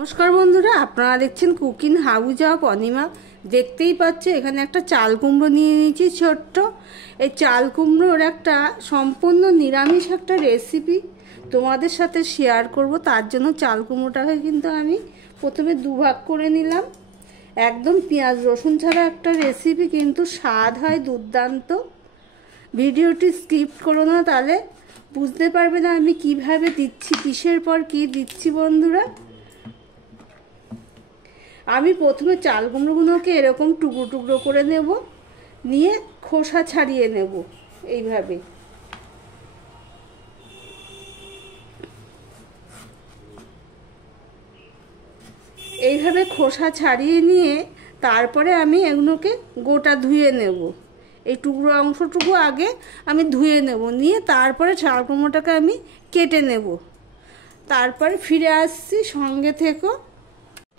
नमस्कार बंधुरा आपनारा देखছেন कुकिंग हाउस ऑफ अनिमा। देखतेই পাচ্ছ এখানে একটা চাল কুমড়ো নিয়ে নিয়েছি ছোট্ট। এই চাল কুমড়োর একটা সম্পূর্ণ নিরামিষ একটা রেসিপি তোমাদের সাথে শেয়ার করব। তার জন্য চাল কুমড়োটাকে কিন্তু আমি প্রথমে দুভাগ করে নিলাম। একদম পেঁয়াজ রসুন ছাড়া একটা রেসিপি, কিন্তু স্বাদ হয় দুর্দান্ত। ভিডিওটি স্কিপ করো না, তাহলে বুঝতে পারবে না আমি কিভাবে দিচ্ছি, কিসের পর কি দিচ্ছি। বন্ধুরা, আমি প্রথমে চাল কুমড়োগুলোকে এরকম টুকরো টুকরো করে নেব, নিয়ে খোসা ছাড়িয়ে নেব। এইভাবে খোসা ছাড়িয়ে নিয়ে তারপরে আমি এগুলোকে গোটা ধুয়ে নেব। এই টুকরো অংশটুকু আগে আমি ধুয়ে নেব, নিয়ে তারপরে চাল কুমড়োটাকে আমি কেটে নেব। তারপরে ফিরে আসছি, সঙ্গে থেকো।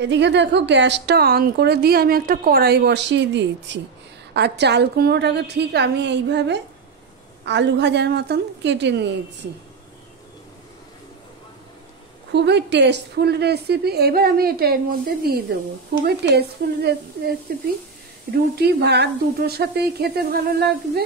এদিকে দেখো, গ্যাসটা অন করে দিয়ে আমি একটা কড়াই বসিয়ে দিয়েছি। আর চাল কুমড়োটাকে ঠিক আমি এইভাবে আলু ভাজার মতন কেটে নিয়েছি। খুবই টেস্টফুল রেসিপি। এবার আমি এটা এর মধ্যে দিয়ে দেবো। খুবই টেস্টফুল রেসিপি, রুটি ভাত দুটোর সাথেই খেতে ভালো লাগবে।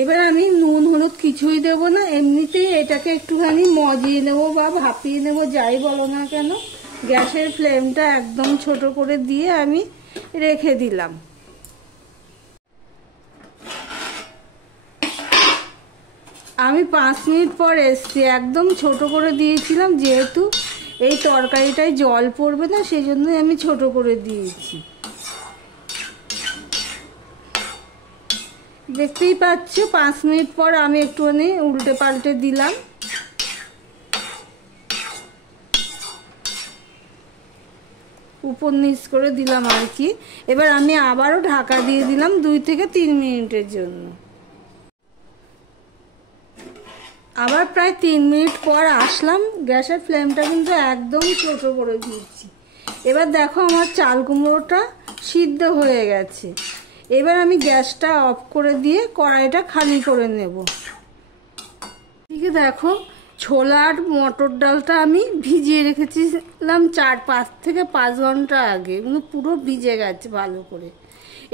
এবার আমি নুন হলুদ কিছুই দেব না, এমনিতেই এটাকে একটুখানি মজিয়ে নেব বা ভাপিয়ে নেব, যাই বলো না কেন। গ্যাসের ফ্লেমটা একদম ছোট করে দিয়ে আমি রেখে দিলাম। আমি 5 মিনিট পর এসছি। একদম ছোট করে দিয়েছিলাম, যেহেতু এই তরকারিটায় জল পড়বে না, সেই জন্যই আমি ছোট করে দিয়েছি। দেখতেই পাচ্ছ 5 মিনিট পর আমি একটুখানি উল্টে পাল্টে দিলাম। উপর নিচ করে দিলাম আর কি। এবার আমি আবারও ঢাকা দিয়ে দিলাম 2 থেকে 3 মিনিটের জন্য। আবার প্রায় 3 মিনিট পর আসলাম। গ্যাসের ফ্লেমটা কিন্তু একদম ছোট করে দিয়েছি। এবার দেখো, আমার চাল কুমড়োটা সিদ্ধ হয়ে গেছে। এবার আমি গ্যাসটা অফ করে দিয়ে কড়াইটা খালি করে নেব। এদিকে দেখো, ছোলা আর মটর ডালটা আমি ভিজিয়ে রেখেছিলাম 4 থেকে 5 ঘন্টা আগে। এগুলো পুরো ভিজে গেছে ভালো করে।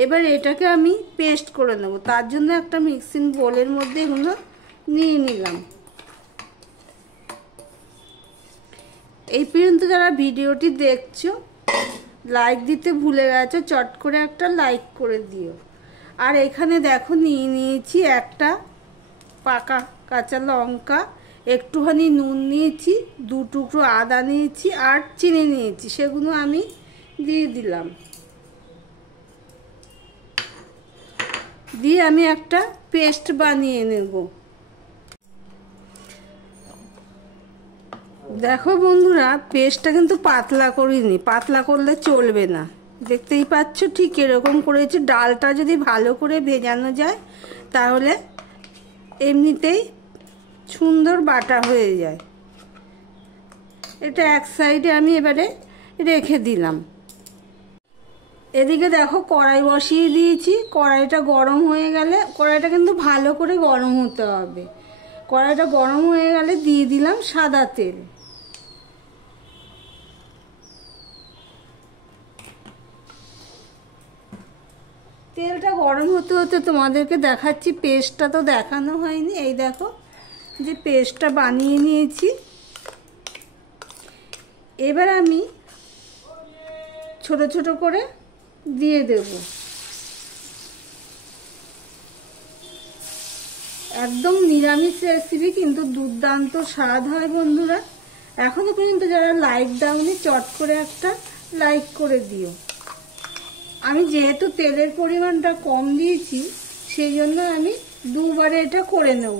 এবার এটাকে আমি পেস্ট করে নেব। তার জন্য একটা মিক্সিং বোলের মধ্যে এগুলো নিয়ে নিলাম। এই পর্যন্ত যারা ভিডিওটি দেখছো, লাইক দিতে ভুলে গেছো, চট করে একটা লাইক করে দিও। আর এখানে দেখো, নিয়ে নিয়েছি একটা পাকা কাঁচা লঙ্কা, একটুখানি নুন নিয়েছি, 2 টুকরো আদা নিয়েছি, আর চিনি নিয়েছি। সেগুলো আমি দিয়ে দিলাম। দিয়ে আমি একটা পেস্ট বানিয়ে নেব। দেখো বন্ধুরা, পেস্টটা কিন্তু পাতলা করিনি, পাতলা করলে চলবে না। দেখতেই পাচ্ছ ঠিক এরকম করেছি। ডালটা যদি ভালো করে ভেজানো যায়, তাহলে এমনিতেই সুন্দর বাটা হয়ে যায়। এটা এক সাইডে আমি এবারে রেখে দিলাম। এদিকে দেখো, কড়াই বসিয়ে দিয়েছি। কড়াইটা গরম হয়ে গেলে, কড়াইটা কিন্তু ভালো করে গরম হতে হবে। কড়াইটা গরম হয়ে গেলে দিয়ে দিলাম সাদা তেল। তেলটা গরম হতে হতে তোমাদেরকে দেখাচ্ছি। পেস্টটা তো দেখানো হয়নি। এই দেখো, যে পেস্টটা বানিয়ে নিয়েছি। এবার আমি ছোট ছোট করে দিয়ে দেব। একদম নিরামিষ রেসিপি, কিন্তু দুর্দান্ত স্বাদ হয় বন্ধুরা। এখনো পর্যন্ত যারা লাইক দাওনি, চট করে একটা লাইক করে দিও। আমি যেহেতু তেলের পরিমাণটা কম দিয়েছি, সেই জন্য আমি 2 বারে এটা করে নেব।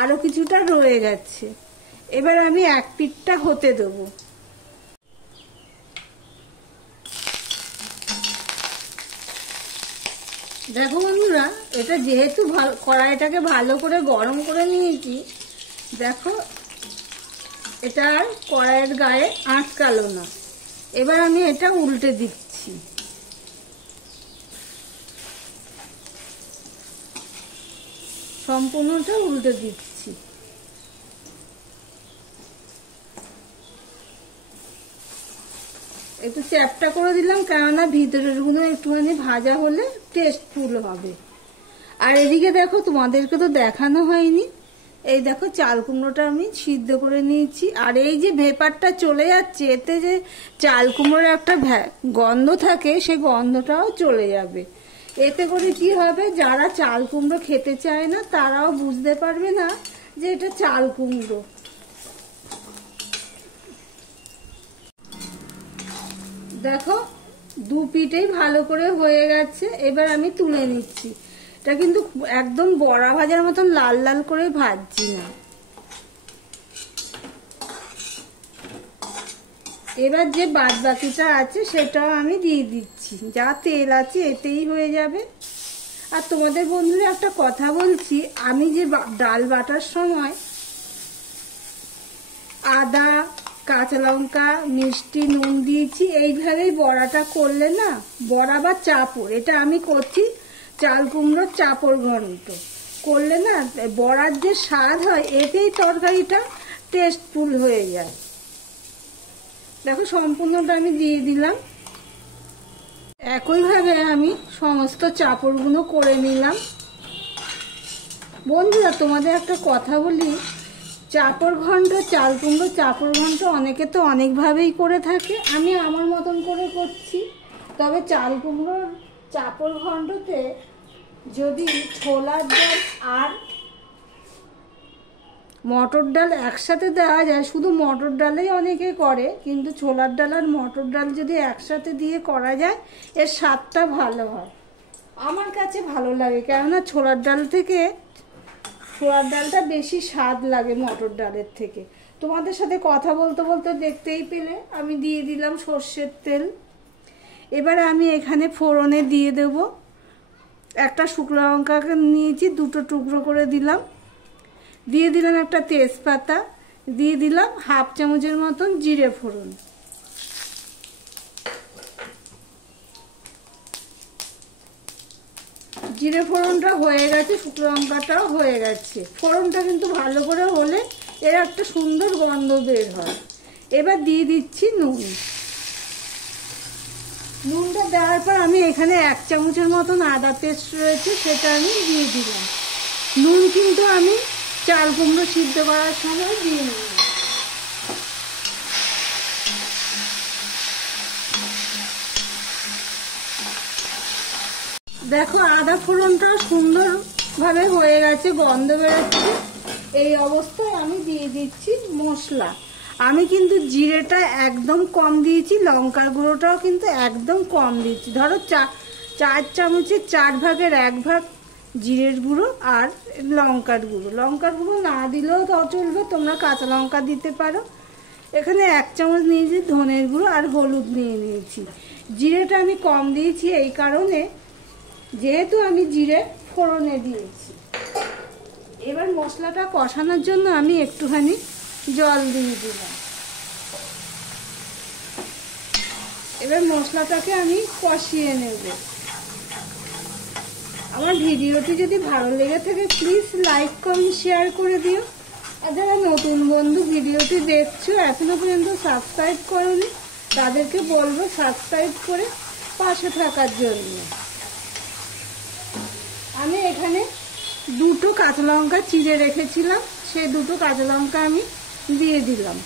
আরও কিছুটা রয়ে গেছে। এবার আমি এক পিঠটা হতে দেব। দেখো বন্ধুরা, এটা যেহেতু কড়াইটাকে ভালো করে গরম করে নিয়েছি, দেখো এটা আর কড়াইয়ের গায়ে আটকালো না। এবার আমি এটা উল্টে দিচ্ছি। সম্পূর্ণটা উল্টে দিচ্ছি। একটু চ্যাপটা করে দিলাম, কেননা ভিতরের গুলো একটুখানি ভাজা হলে টেস্টফুল হবে। আর এদিকে দেখো, তোমাদেরকে তো দেখানো হয়নি, এই দেখো চাল কুমড়োটা আমি সিদ্ধ করে নিয়েছি। আর এই যে ভেপারটা চলে যাচ্ছে, এতে যে চাল কুমড়োর একটা গন্ধ থাকে, সেই গন্ধটাও চলে যাবে। এতে করে কি হবে, যারা চাল কুমড়ো খেতে চায় না তারাও বুঝতে পারবে না যে এটা চাল কুমড়ো। দেখো দু পিঠেই ভালো করে হয়ে গেছে, এবার আমি তুলে নিচ্ছি। এটা কিন্তু একদম বড়া ভাজার মতন লাল লাল করে ভাজছি না। এবার যে বাদ বাকিটা আছে সেটাও আমি দিয়ে দিচ্ছি, যা তেল আছে এতেই হয়ে যাবে। আর তোমাদের বন্ধুরা একটা কথা বলছি, আমি যে ডাল বাটার সময় আদা, কাঁচা লঙ্কা, মিষ্টি, নুন দিয়েছি, এইভাবেই বড়াটা করলে না, বড়া বা চাপড়, এটা আমি করছি চাল কুমড়োর চাপড় ঘন্ট করলে না, বড়ার যে স্বাদ হয় এতেই তরকারিটা টেস্টফুল হয়ে যায়। দেখো সম্পূর্ণটা আমি দিয়ে দিলাম। একইভাবে আমি সমস্ত চাপড়গুলো করে নিলাম। বন্ধুরা তোমাদের একটা কথা বলি, চাপড় ঘন্ট, চাল কুমড়ো চাপড় ঘন্ট অনেকে তো অনেকভাবেই করে থাকে, আমি আমার মতন করে করছি। তবে চাল কুমড়োর চাপড় ঘন্টতে যদি ছোলার ডাল আর মটর ডাল একসাথে দেওয়া যায়, শুধু মটর ডালেই অনেকে করে, কিন্তু ছোলার ডাল আর মটর ডাল যদি একসাথে দিয়ে করা যায় এর স্বাদটা ভালো হয়। আমার কাছে ভালো লাগে, কেননা ছোলার ডালটা বেশি স্বাদ লাগে মটর ডালের থেকে। তোমাদের সাথে কথা বলতে বলতে দেখতেই পেলে আমি দিয়ে দিলাম সর্ষের তেল। এবার আমি এখানে ফোড়নে দিয়ে দেব, একটা শুকনো লঙ্কাকে নিয়েছি, দুটো টুকরো করে দিলাম, দিয়ে দিলাম একটা তেজপাতা, দিয়ে দিলাম হাফ চামচের মতন জিরে ফোড়ন। জিরে ফোড়নটা হয়ে গেছে, শুকনো লঙ্কাটাও হয়ে গেছে। ফোড়নটা কিন্তু ভালো করে হলে এর একটা সুন্দর গন্ধ বের হয়। এবার দিয়ে দিচ্ছি নুন। নুনটা দেওয়ার পর আমি এখানে 1 চামচের মতন আদা পেস্ট রয়েছে, সেটা আমি দিয়ে দিলাম। নুন কিন্তু আমি চাল কুমড়ো সিদ্ধ করার সময় দিয়ে নিলাম। দেখো আদা ফোড়নটা সুন্দরভাবে হয়ে গেছে, গন্ধ বেরোচ্ছে। এই অবস্থায় আমি দিয়ে দিচ্ছি মশলা। আমি কিন্তু জিরেটা একদম কম দিয়েছি, লঙ্কার গুঁড়োটাও কিন্তু একদম কম দিয়েছি। ধরো 4 চামচের 4 ভাগের 1 ভাগ জিরের গুঁড়ো আর লঙ্কার গুঁড়ো না দিলেও তাও চলবে, তোমরা কাঁচা লঙ্কা দিতে পারো। এখানে 1 চামচ নিয়েছি ধনের গুঁড়ো আর হলুদ নিয়ে নিয়েছি। জিরেটা আমি কম দিয়েছি এই কারণে, যেহেতু আমি জিরে ফোড়নে দিয়েছি। এবার মশলাটা কষানোর জন্য আমি একটুখানি জল দিয়ে দিলাম। এবার মশলাটাকে আমি কষিয়ে নেব। আমার ভিডিওটি যদি ভালো লেগে থাকে প্লিজ লাইক কমেন্ট শেয়ার করে দিও। আর যারা নতুন বন্ধু ভিডিওটি দেখছো এখনো পর্যন্ত সাবস্ক্রাইব করোনি, তাদেরকে বলবো সাবস্ক্রাইব করে পাশে থাকার জন্য। আমি এখানে 2টো কাঁচা লঙ্কা চিড়ে রেখেছিলাম, সেই 2টো কাঁচা লঙ্কা আমি দিয়ে দিলাম।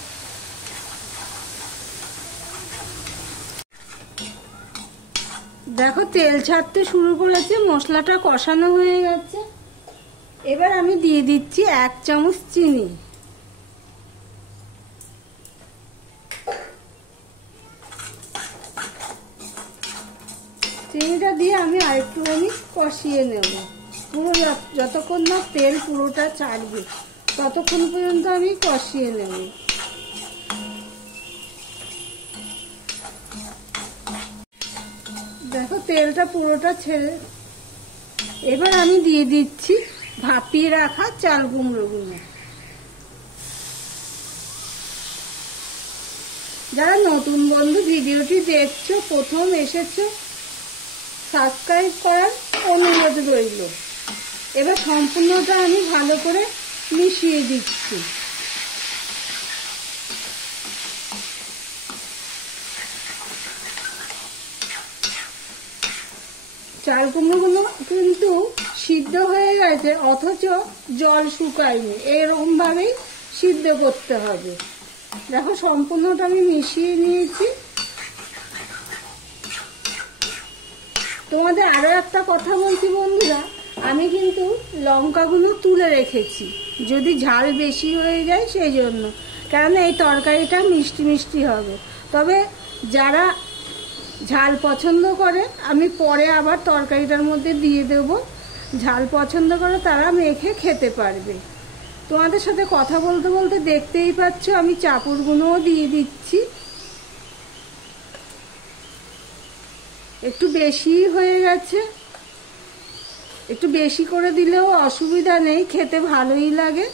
দেখো তেল ছাড়তে শুরু করেছে, মশলাটা কষানো হয়ে গেছে। এবার আমি দিয়ে দিচ্ছি 1 চামচ চিনি। চিনিটা দিয়ে আমি আরেকটুখানি কষিয়ে নেব, পুরো যতক্ষণ না তেল পুরোটা ছাড়বে ততক্ষণ পর্যন্ত আমি কষিয়ে নেব। দেখো তেলটা পুরোটা ছেড়ে, এবার আমি দিয়ে দিচ্ছি ভাপিয়ে রাখা চাল কুমড়োগুলো। যারা নতুন বন্ধু ভিডিওটি দেখছো, প্রথম এসেছো, সাবস্ক্রাইব করার অনুরোধ রইল। এবার সম্পূর্ণটা আমি ভালো করে মিশিয়ে দিচ্ছি। চাল কুমড়োগুলো কিন্তু সিদ্ধ হয়ে গেছে, অথচ জল শুকায়নি, এরকমভাবেই সিদ্ধ করতে হবে। দেখো সম্পূর্ণটা আমি মিশিয়ে নিয়েছি। তোমাদের আরও একটা কথা বলছি বন্ধুরা, আমি কিন্তু লঙ্কাগুলো তুলে রেখেছি, যদি ঝাল বেশি হয়ে যায় সেই জন্য, কারণ এই তরকারিটা মিষ্টি মিষ্টি হবে। তবে যারা ঝাল পছন্দ করে আমি পরে আবার তরকারিটার মধ্যে দিয়ে দেব, ঝাল পছন্দ করে তারা মেখে খেতে পারবে। তোমাদের সাথে কথা বলতে বলতে দেখতেই পাচ্ছ আমি চাপুরগুলোও দিয়ে দিচ্ছি। একটু বেশি হয়ে গেছে, একটু বেশি করে দিলেও অসুবিধা নেই, খেতে ভালোই লাগে।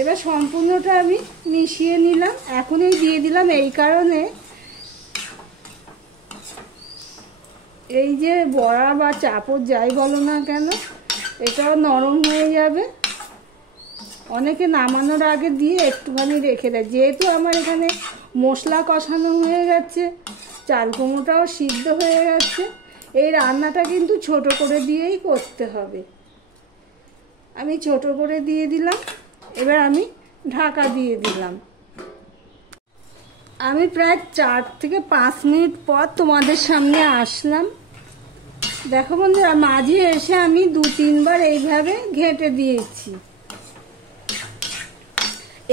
এবার সম্পূর্ণটা আমি মিশিয়ে নিলাম। এখনই দিয়ে দিলাম এই কারণে, এই যে বড়া বা চাপড় যাই বলো না কেন, এটাও নরম হয়ে যাবে। অনেকে নামানোর আগে দিয়ে একটুখানি রেখে দেয়। যেহেতু আমার এখানে মশলা কষানো হয়ে গেছে, চাল কুমড়োটাও সিদ্ধ হয়ে গেছে, এই রান্নাটা কিন্তু ছোট করে দিয়েই করতে হবে। আমি ছোট করে দিয়ে দিলাম। এবার আমি ঢাকা দিয়ে দিলাম। আমি প্রায় 4 থেকে 5 মিনিট পর তোমাদের সামনে আসলাম। দেখো বন্ধুরা, মাঝে এসে আমি 2-3 বার এইভাবে ঘেঁটে দিয়েছি।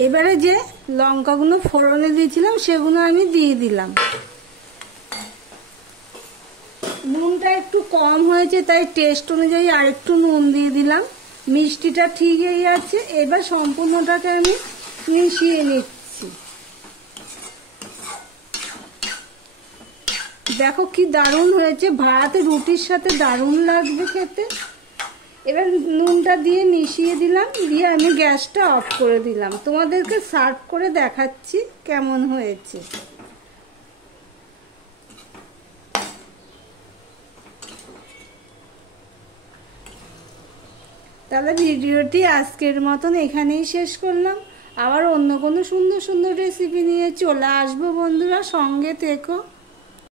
এবারে যে লঙ্কাগুলো ফোড়নে দিয়েছিলাম সেগুলো আমি দিয়ে দিলাম। নুনটা একটু কম হয়েছে, তাই টেস্ট অনুযায়ী আরেকটু নুন দিয়ে দিলাম। মিষ্টিটা ঠিকই আছে। এবার সম্পূর্ণটাকে আমি মিশিয়ে নিচ্ছি। দেখো কি দারুণ হয়েছে, ভাতে রুটির সাথে দারুণ লাগবে খেতে। এবার নুনটা দিয়ে মিশিয়ে দিলাম, দিয়ে আমি গ্যাসটা অফ করে দিলাম। তোমাদেরকে সার্ভ করে দেখাচ্ছি কেমন হয়েছে। তাহলে ভিডিওটি আজকের মতন এখানেই শেষ করলাম। আবার অন্য কোনো সুন্দর সুন্দর রেসিপি নিয়ে চলে আসবো বন্ধুরা, সঙ্গে থেকো।